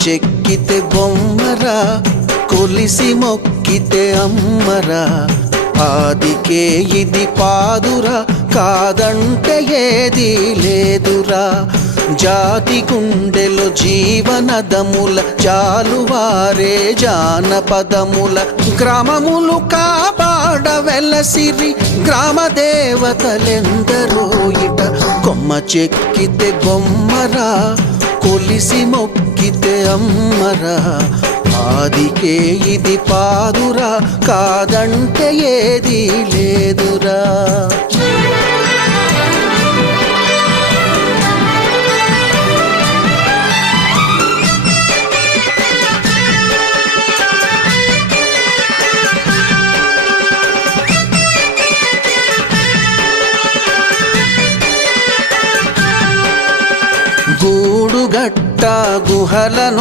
చెక్కితే బొమ్మరా, కొలిసి మొక్కితే అమ్మరా. ఆదికే ఇది పాదురా, కాదంటే ఏదీ లేదురా. జాతి గుండెలో జీవనదముల జాలువారే జానపదముల. గ్రామములు కాపాడ వెలసిరి గ్రామ దేవతలెందరో ఇట. కొమ్మ చెక్కితే బొమ్మరా, కొలిసి మొక్కితే అమ్మరా. ఆదికే ఇది పాదురా, కాదంటే ఏదీ లేదురా. గూడుగట్ట గుహలను